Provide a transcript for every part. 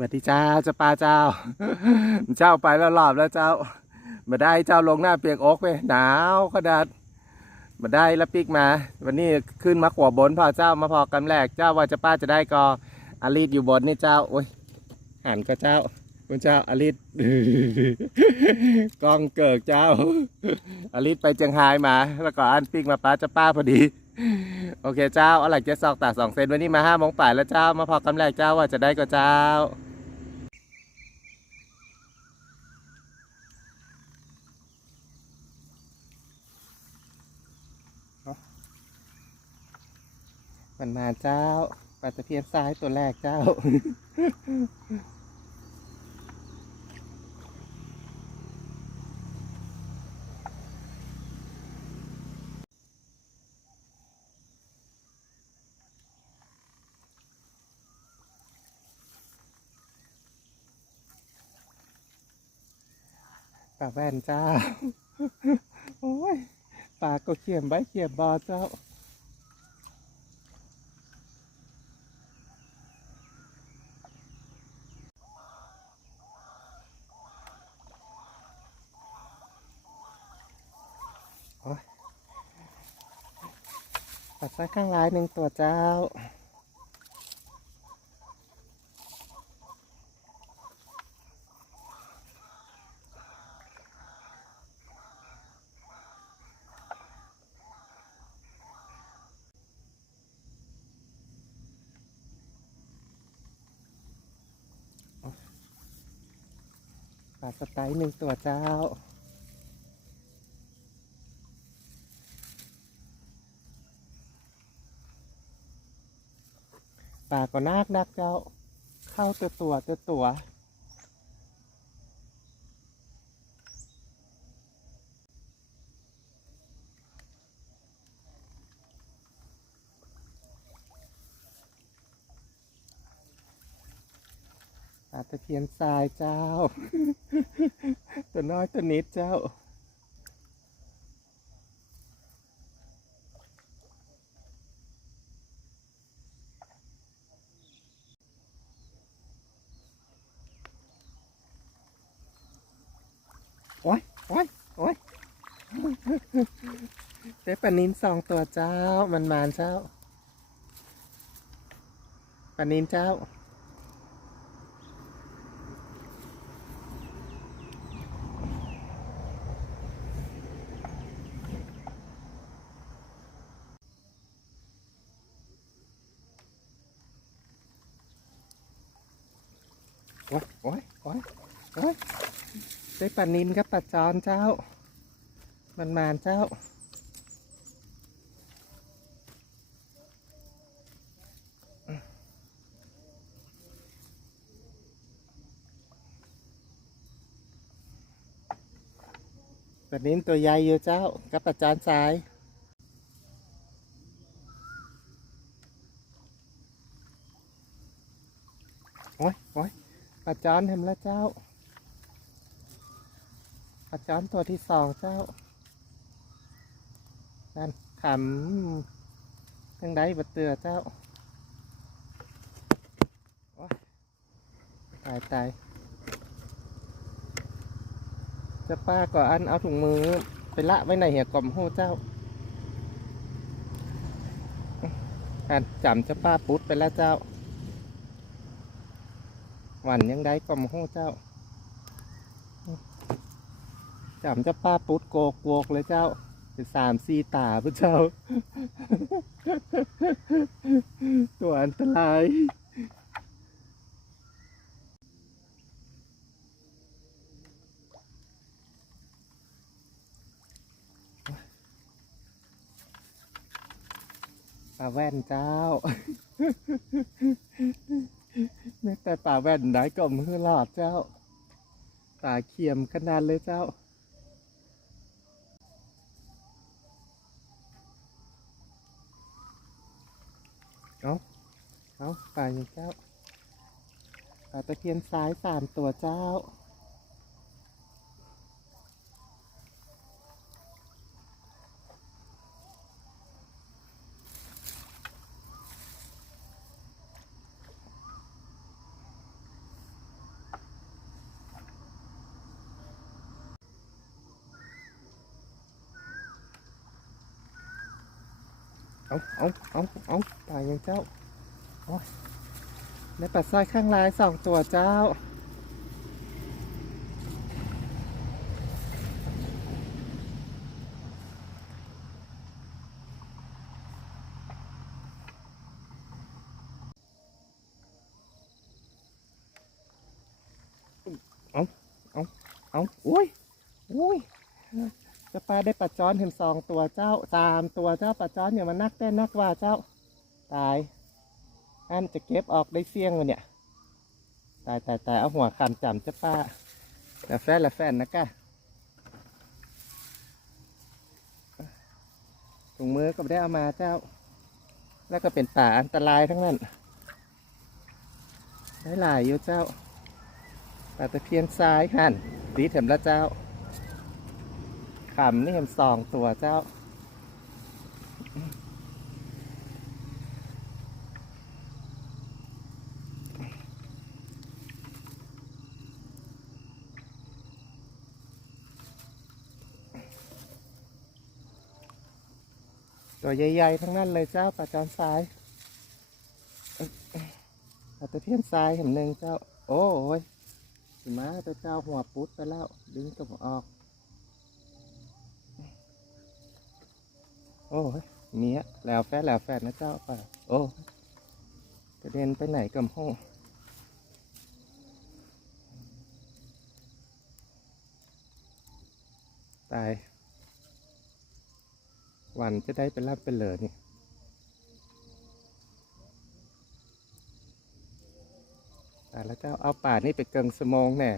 วัสดีเจ้าเจ้าป้าเจ้า เจ้าไปแล้วรอบแล้วเจ้ามาได้เจ้าลงหน้าเปียกอกไปหนาวขนาดมาได้แล้วปิกมา วันนี้ขึ้นมาขวบบนพอเจ้ามาพอกำแรกเจ้าว่าจะป้าจะได้ก็อาลีดอยู่บนนี่เจ้าโอ้ยหันก็เจ้าคุณเจ้าอาลีดกองเกิกเจ้าอาลีดไปเจียงไฮ้มา แล้วก็อันปิกมาป้าจะป้าพอดีโอเคเจ้าเอาหลักเจ็ดซอกตาสองเซนวันนี้มาห้าโมงป่ายแล้วเจ้ามาพอกำแรกเจ้าว่าจะได้ก็เจ้า มันมาเจ้าปลาตะเพียนซ้ายตัวแรกเจ้า ปลาแว่นเจ้า โอ้ย ปลาก็เขียมใบเขียมบอเจ้า ปัดซ้ายข้างร้ายหนึ่งตัวเจ้าปลาสไตล์หนึ่งตัวเจ้า ปลาก็นักนักเจ้า เข้าตัวตัวตัวตัวตะเพียนทรายเจ้า ตัวน้อยตัวนิดเจ้า โอ้ยโอ้ยโอ้ยเจ๊ปานินสองตัวเจ้า มันมานเจ้าปานินเจ้า โอ้ยโอ้ยโอ้ยโอ้ย ได้ปลานินกับปลาจอนเจ้า มันมานเจ้า ปลานินตัวใหญ่อยู่เจ้า กับปลาจอนสายโอ้ยโอ้ยปลาจอนทำแล้วเจ้า ปลาจอนตัวที่สองเจ้า นั่นขำทั้งใดบัดเตือเจ้าโอ๊ยตายตายจะป้าก็อันเอาถุงมือไปละไว้ในเหี่ยกล่อมโหเจ้าอันจำจ้าป้าปุ๊ดไปแล้วเจ้าหวันยังได้กล่อมโหเจ้า จำเจ้าป้าปุ๊ดโกกโวกเลยเจ้าเป็นสามสี่ตาพระเจ้า ตัวอันตรายป่าแว่นเจ้าไม่แต่ป่าแว่นได้ก็มือหลอดเจ้า ตาเขียมขนาดเลยเจ้า เอาไปลาอยเจ้าปลาตะเพียนซ้ายสามตัวเจ้าเอา ông ông ông tài nhân cháu อาเอาตายยังเจ้าโอ้ยในปัดสร้อยข้างลายสองตัวเจ้า เอาเอาเอาอุ้ยอุ้ยเจะปลาได้ปลาจอนถึงสองตัวเจ้าสามตัวเจ้าปลาจอนอย่ามานักเต้นนักว่าเจ้า ตาย อันจะเก็บออกได้เสี่ยงเลยเนี่ย ตายตายตายเอาหัวคำจำเจ้าป้าละแฟนละแฟนนะกะถุงมือก็ไม่ได้เอามาเจ้า แล้วก็เป็นป่าอันตรายทั้งนั้นได้หลายอยู่เจ้าปลาตะเพียนซ้ายหันสีเถมละเจ้าขำนี่เห็มสองตัวเจ้า ตัวใหญ่ๆทั้งนั้นเลยเจ้าปลาจอนซ้ายปลาตะเพียนซ้ายเห็นหนึ่งเจ้า โอ้ยสิมาตัวเจ้าหัวปุ๊ดไปแล้ว ดึงตัวออก โอ้ยเนี้ยแล้วแฟนแล้วแฟนนะเจ้าป่ะโอ้ยกระเด็นไปไหนกับห้องตาย วันจะได้ไปรับไปเหลอนี่ตายแล้วเจ้าเอาป่านี่ไปเกิงสมองแน่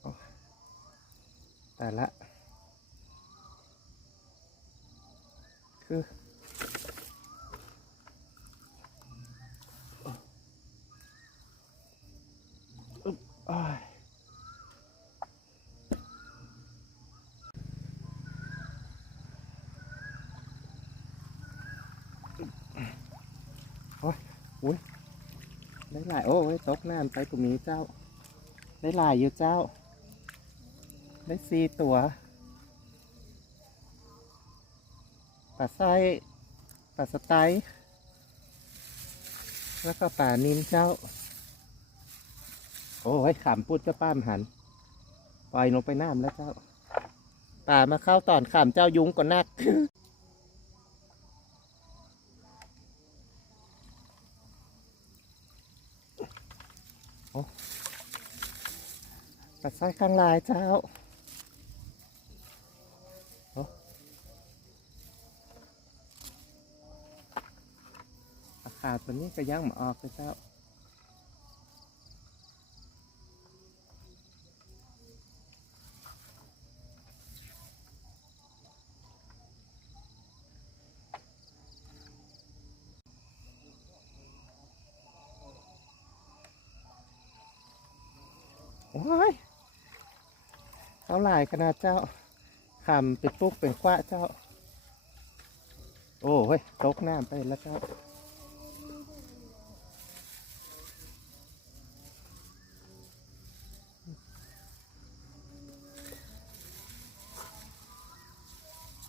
โอ้ตายละคือ ได้หลายโอ้ยตกน้ำไปตรงนี้เจ้า ได้หลายอยู่เจ้า ได้สี่ตัวปลาไส้ปลาสไตล์แล้วก็ปลานินเจ้า โอ้ยขำพูดเจ้าป้ามหัน ปล่อยลงไปน้ำแล้วเจ้า ป่ามาเข้าตอนขำเจ้ายุงก่อนนัก ปัดซ้ายข้างลายเจ้าอ้ากาศตัวนี้ก็ยังมาออกเลยเจ้า โอ้ยเขาหลายขนาดเจ้าขำเป็นปุ๊กเป็นคว้าเจ้า โอ้เฮ้ยตกน้ำไปแล้วเจ้า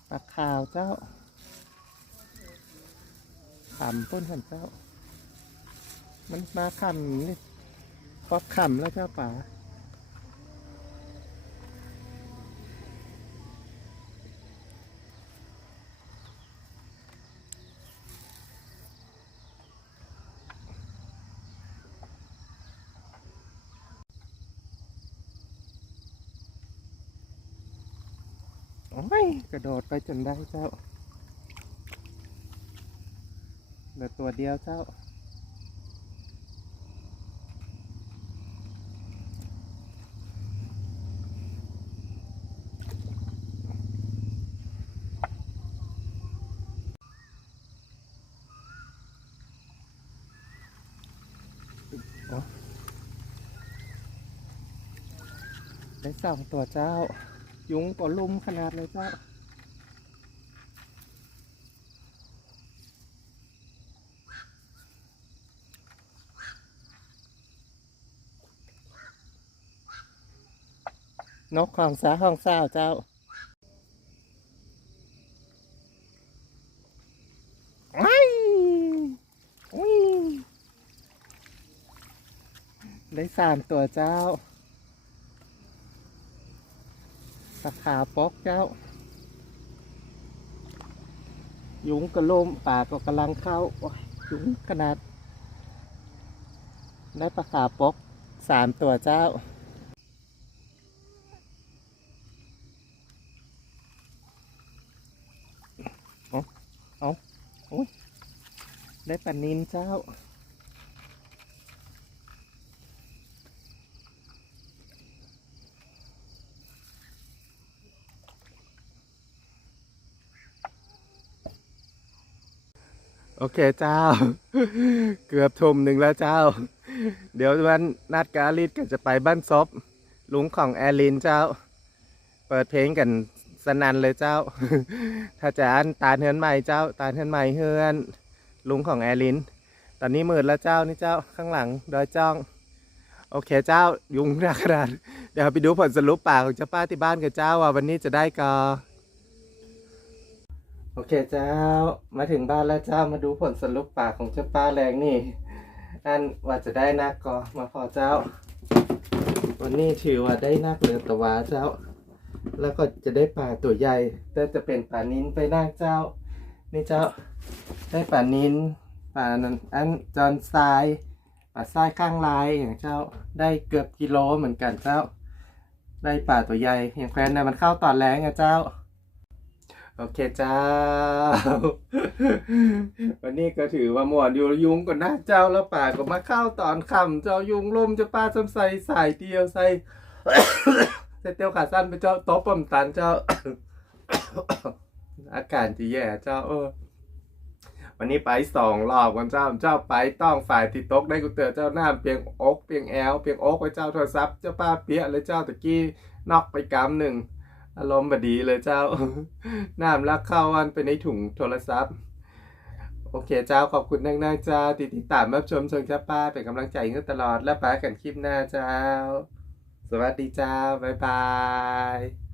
ปลาขาวเจ้าขำต้นขันเจ้า มันมาขำนี่พอขำแล้วเจ้าป่า โอ้กระโดดไปจนได้เจ้าเหลือตัวเดียวเจ้า ได้สองตัวเจ้า ยุงก็ลุมขนาดเลยเจ้าโนกของสาห้องเศร้าเจ้าว้ายอุ้ยได้สามตัวเจ้า สาขาปอกเจ้า ยุงกระโลมป่าก็กำลังเข้าโอ้ยยุงขนาด ได้ปลาขาปกสามตัวเจ้าเอาเอาโอ้ยได้ปลานินเจ้า เคเจ้า เกือบทุ่มหนึ่งแล้วเจ้า เดี๋ยววันนัดกาลิดก็จะไปบ้านซบลุงของแอรลินเจ้า เปิดเพลงกันสนันเลยเจ้า ถ้าจะอันตาเฮือนใหม่เจ้า ตาเฮือนใหม่เฮือนลุงของแอรลิน ตอนนี้มืดแล้วเจ้านี่เจ้าข้างหลังดอยจ้อง โอเคเจ้ายุงนักขนาดเดี๋ยวไปดูผลสรุปป่าของเจ้าป้าที่บ้านกับเจ้าว่าวันนี้จะได้กอ โอเคเจ้า มาถึงบ้านแล้วเจ้ามาดูผลสรุปปากของเจ้าป้าแรงนี่ อันว่าจะได้นักกอมาพอเจ้า วันนี้ถือว่าได้นักเหลือตะวาเจ้า แล้วก็จะได้ปลาตัวใหญ่แต่จะเป็นปลานิ้นไปนักเจ้า นี่เจ้า ได้ปลานิ้นปลานันอันจอนทรายปลาทรายข้างลายอย่างเจ้า ได้เกือบกิโลเหมือนกันเจ้า ได้ปลาตัวใหญ่อย่างแควนนะมันเข้าตอนแรงอะเจ้า โอเคเจ้า วันนี้ก็ถือว่าหมวนอยู่ยุงก่อนนะเจ้าแล้วป่าก็มาเข้าตอนค่ำเจ้ายุงลมเจะป้าจำใส่สายเดียวใส่ใส่เตียวขาสั้นไปเจ้าโต๊ะปมตันเจ้า อากาศจะแย่เจ้าเออวันนี้ไปสองรอบกันเจ้า เจ้าไปต้องฝ่ายติดตกได้กูเตือเจ้าหน้าเปียงอกเปียงแอลเปียงอกไว้เจ้าโทรศัพท์เจ้าป้าเปียเลยเจ้าตะกี้นอกไปกำหนึ่ง อารมณ์บดีเลยเจ้า น้ำรักเข้าวันไปในถุงโทรศัพท์ โอเคเจ้าขอบคุณนักหน้าเจ้าติดติดตามรับชมชมจ้าป้าเป็นกำลังใจให้ตลอดและป้ากันคลิปหน้าเจ้า สวัสดีเจ้า บ๊ายบาย